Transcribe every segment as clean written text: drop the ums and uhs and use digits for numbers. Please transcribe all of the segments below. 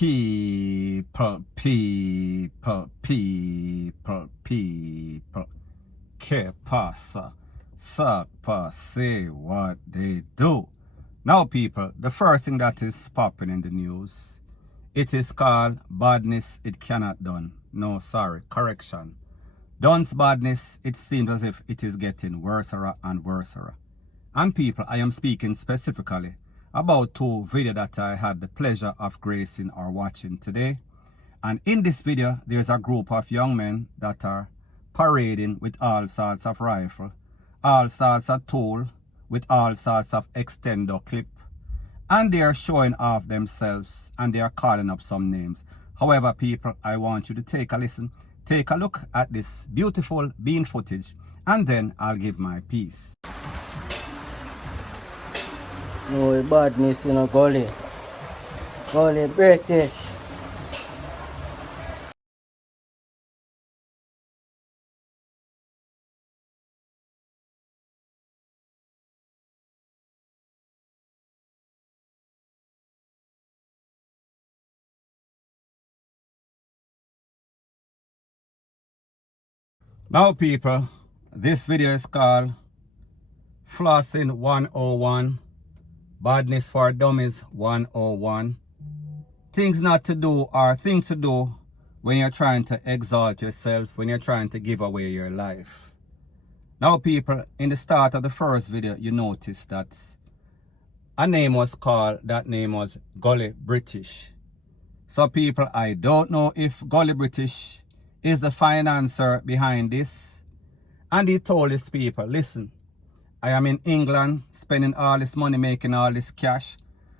people. Que pasa? Say what they do. Now, people, the first thing that is popping in the news, it is called badness it cannot done. No, sorry, correction. Done's badness, it seems as if it is getting worse and worse. And people, I am speaking specifically about two videos that I had the pleasure of gracing or watching today. And in this video, there's a group of young men that are parading with all sorts of rifle, all sorts of tool, with all sorts of extendo clip. And they are showing off themselves and they are calling up some names. However, people, I want you to take a listen, take a look at this beautiful bean footage, and then I'll give my piece. No badness, you know, Gully. Gully British. Now, people, this video is called Flossing 101, Badness for Dummies 101. Things not to do or things to do when you're trying to exalt yourself, when you're trying to give away your life. Now, people, in the start of the first video, you notice that a name was called, that name was Gully British. So, people, I don't know if Gully British is the financier behind this. And he told his people, listen, I am in England spending all this money, making all this cash.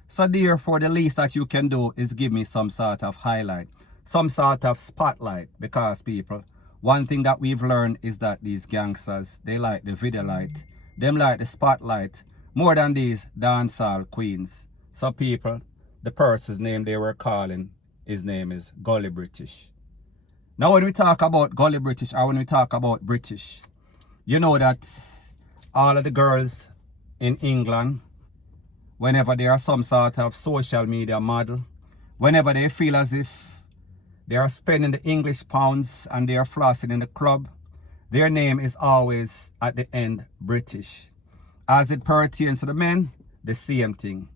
So therefore, the least that you can do is give me some sort of highlight, some sort of spotlight. Because, people, one thing that we've learned is that these gangsters, they like the video light. Them like the spotlight more than these dancehall queens. So, people, the person's name they were calling, his name is Gully British. Now, when we talk about Gully British, or when we talk about British, you know that all of the girls in England, whenever they are some sort of social media model, whenever they feel as if they are spending the English pounds and they are flossing in the club, their name is always at the end British. As it pertains to the men, the same thing.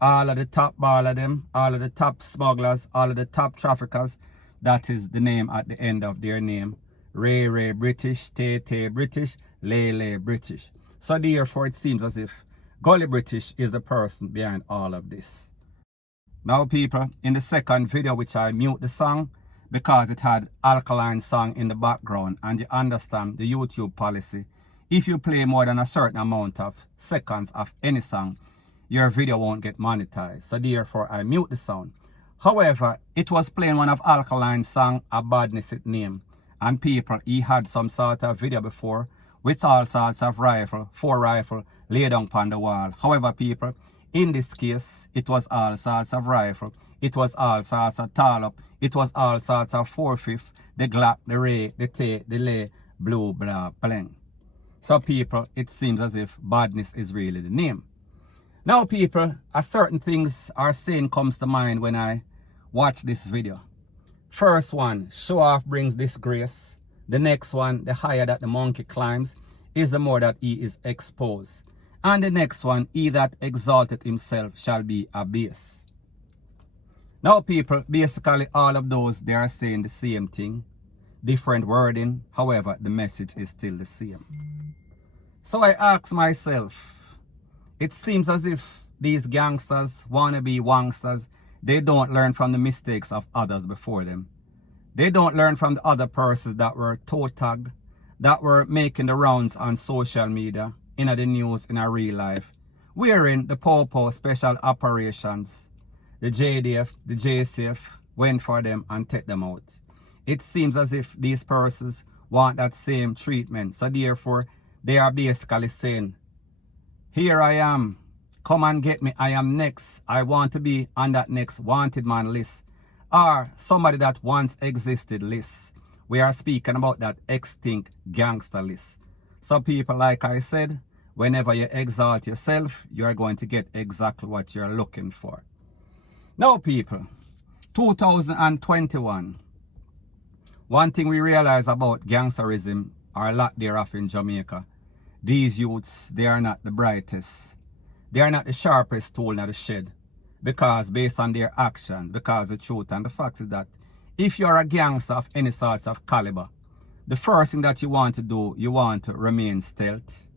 All of the top baller them, all of the top smugglers, all of the top traffickers, that is the name at the end of their name. Ray British, Tay British, Lay British. So therefore it seems as if Gully British is the person behind all of this. Now, people, in the second video, which I mute the song because it had alkaline song in the background, and you understand the YouTube policy. If you play more than a certain amount of seconds of any song, your video won't get monetized. So therefore I mute the sound. However, it was playing one of Alkaline's song, A Badness It Name. And people, he had some sort of video before with all sorts of rifle, 4 rifle, laid down upon the wall. However, people, in this case, it was all sorts of rifle. It was all sorts of tall up. It was all sorts of 4.5, the Glock, the Ray, the Tay, the Lay, blue, blah, bling. So, people, it seems as if badness is really the name. Now, people, a certain things or saying comes to mind when I watch this video. First one, show off brings disgrace. The next one, the higher that the monkey climbs, is the more that he is exposed. And the next one, he that exalted himself shall be abased. Now, people, basically all of those, they are saying the same thing, different wording. However, the message is still the same. So I ask myself, it seems as if these gangsters, wannabe wangsters, they don't learn from the mistakes of others before them. They don't learn from the other persons that were toe tagged, that were making the rounds on social media, in the news, in our real life, wearing the POPO special operations. The JDF, the JCF went for them and take them out. It seems as if these persons want that same treatment. So therefore, they are basically saying, here I am. Come and get me. I am next. I want to be on that next wanted man list. Or somebody that once existed list. We are speaking about that extinct gangster list. So people, like I said, whenever you exalt yourself, you are going to get exactly what you're looking for. Now, people, 2021. One thing we realize about gangsterism, or a lot thereof in Jamaica, these youths, they are not the brightest. They are not the sharpest tool in the shed. Because based on their actions, because the truth and the fact is that if you're a gangster of any sort of caliber, the first thing that you want to do, you want to remain stealth.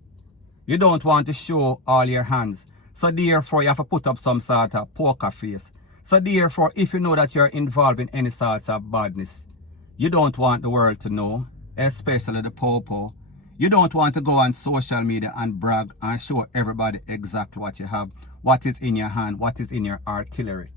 You don't want to show all your hands. So therefore, you have to put up some sort of poker face. So therefore, if you know that you're involved in any sorts of badness, you don't want the world to know, especially the popo. You don't want to go on social media and brag and show everybody exactly what you have, what is in your hand, what is in your artillery.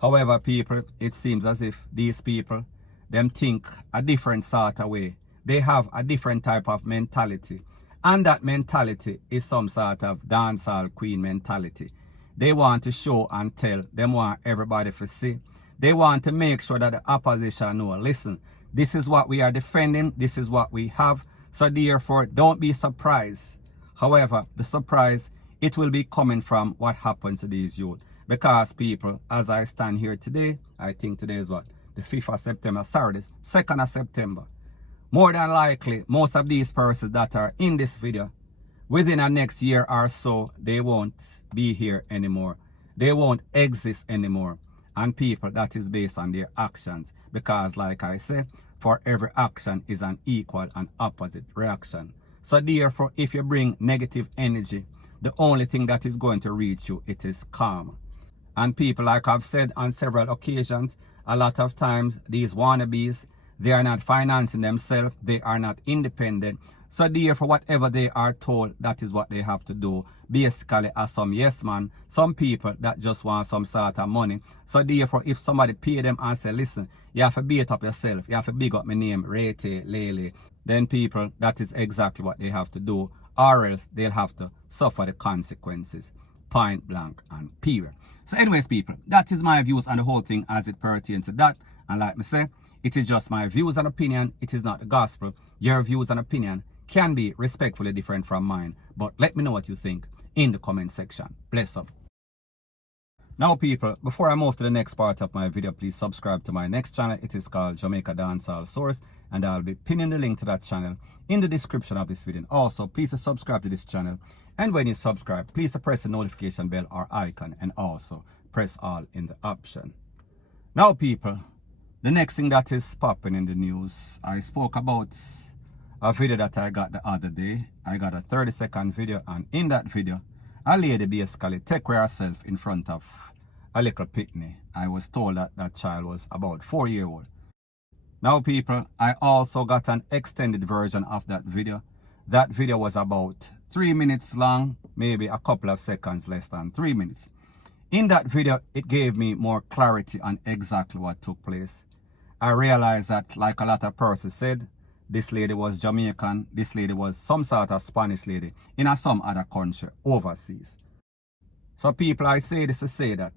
However, people, it seems as if these people, them think a different sort of way. They have a different type of mentality. And that mentality is some sort of dancehall queen mentality. They want to show and tell. They want everybody to see. They want to make sure that the opposition know, listen, this is what we are defending. This is what we have. So therefore, don't be surprised. However, the surprise, it will be coming from what happens to these youth. Because people, as I stand here today, I think today is what? The 5th of September, sorry, the 2nd of September. More than likely, most of these persons that are in this video, within the next year or so, they won't be here anymore. They won't exist anymore. And people, that is based on their actions. Because like I said, for every action is an equal and opposite reaction. So therefore, if you bring negative energy, the only thing that is going to reach you, it is karma. And people, like I've said on several occasions, a lot of times, these wannabes, they are not financing themselves. They are not independent. So therefore, whatever they are told, that is what they have to do. Basically, as some yes man, some people that just want some sort of money. So therefore, if somebody pay them and say, listen, you have to beat up yourself. You have to big up my name, Rete, Lele. Then people, that is exactly what they have to do. Or else they'll have to suffer the consequences. Point blank and period. So anyways, people, that is my views on the whole thing as it pertains to that. And like me say, it is just my views and opinion. It is not the gospel. Your views and opinion can be respectfully different from mine. But let me know what you think in the comment section. Bless up. Now people, before I move to the next part of my video, please subscribe to my next channel. It is called Jamaica Dancehall Source. And I'll be pinning the link to that channel in the description of this video. Also, please subscribe to this channel. And when you subscribe, please press the notification bell or icon. And also press all in the option. Now people, the next thing that is popping in the news, I spoke about a video that I got the other day. I got a 30-second video, and in that video, a lady basically take care of herself in front of a little pitney. I was told that that child was about 4-year-old. Now people, I also got an extended version of that video. That video was about 3 minutes long, maybe a couple of seconds less than 3 minutes. In that video, it gave me more clarity on exactly what took place. I realized that, like a lot of persons said, this lady was Jamaican, this lady was some sort of Spanish lady in some other country overseas. So people, I say this to say that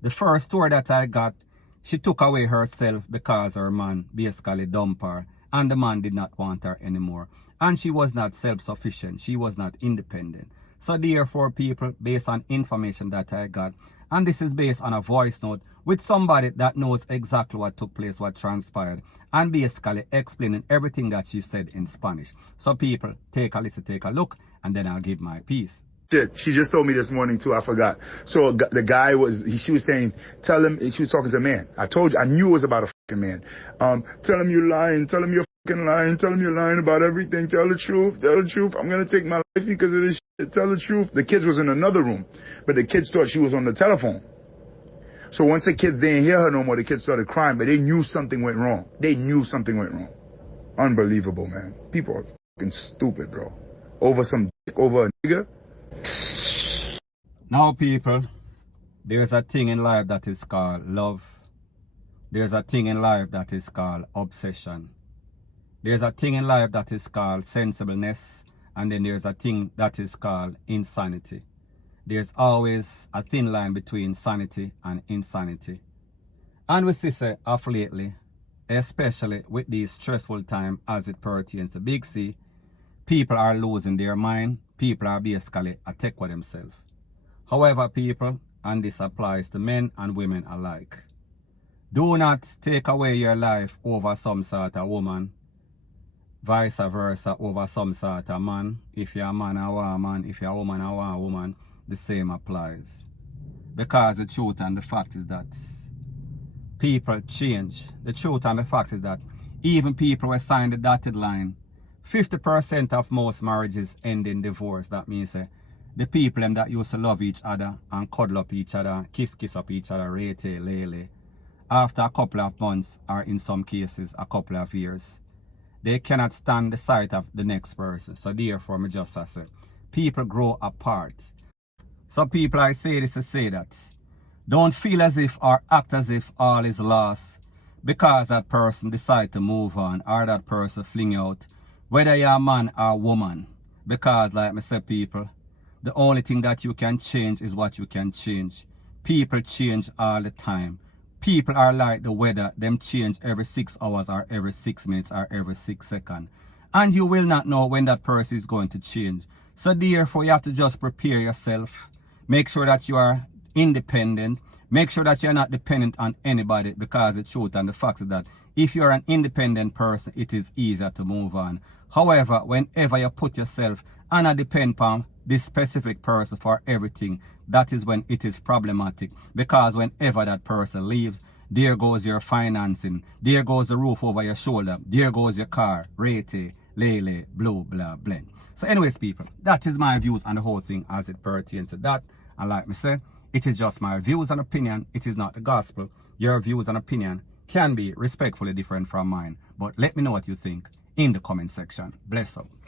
the first story that I got, she took away herself because her man basically dumped her and the man did not want her anymore. And she was not self-sufficient, she was not independent. So therefore people, based on information that I got, and this is based on a voice note with somebody that knows exactly what took place, what transpired, and basically explaining everything that she said in Spanish. So people, take a listen, take a look, and then I'll give my piece. Shit, she just told me this morning too, I forgot. So the guy she was saying, tell him, she was talking to a man. I told you, I knew it was about a fucking man. Tell him you're lying, tell him you're fucking lying, tell him you're lying about everything, tell the truth, I'm gonna take my life because of this shit, tell the truth. The kids was in another room, but the kids thought she was on the telephone. So once the kids didn't hear her no more, the kids started crying, but they knew something went wrong. They knew something went wrong. Unbelievable, man. People are fucking stupid, bro. Over some dick, over a nigga. Now people, there's a thing in life that is called love. There's a thing in life that is called obsession. There's a thing in life that is called sensibleness. And then there's a thing that is called insanity. There's always a thin line between sanity and insanity. And we see say of lately, especially with these stressful times as it pertains to Big C, people are losing their mind. People are basically attack with themselves. However, people, and this applies to men and women alike, Do not take away your life over some sort of woman. Vice versa over some sort of man. If you're a man, I want a man. If you're a woman, I want a woman. The same applies. Because the truth and the fact is that people change. The truth and the fact is that even people who sign the dotted line, 50% of most marriages end in divorce. That means the people them that used to love each other and cuddle up each other, kiss up each other, rete, lele, after a couple of months, or in some cases a couple of years, they cannot stand the sight of the next person. So therefore, me just say, people grow apart. Some people, I say this to say that, don't feel as if or act as if all is lost because that person decide to move on or that person fling out, whether you're a man or woman. Because like I said, people, the only thing that you can change is what you can change. People change all the time. People are like the weather, them change every 6 hours or every 6 minutes or every 6 seconds. And you will not know when that person is going to change. So therefore, you have to just prepare yourself. Make sure that you are independent. Make sure that you're not dependent on anybody, because the truth and the fact is that if you're an independent person, it is easier to move on. However, whenever you put yourself and I depend on this specific person for everything, that is when it is problematic. Because whenever that person leaves, there goes your financing, there goes the roof over your shoulder, there goes your car, rete, lele, blue, blah, blah. So anyways, people, that is my views on the whole thing as it pertains to that. And like me say, it is just my views and opinion. It is not the gospel. Your views and opinion can be respectfully different from mine. But let me know what you think in the comment section. Bless up.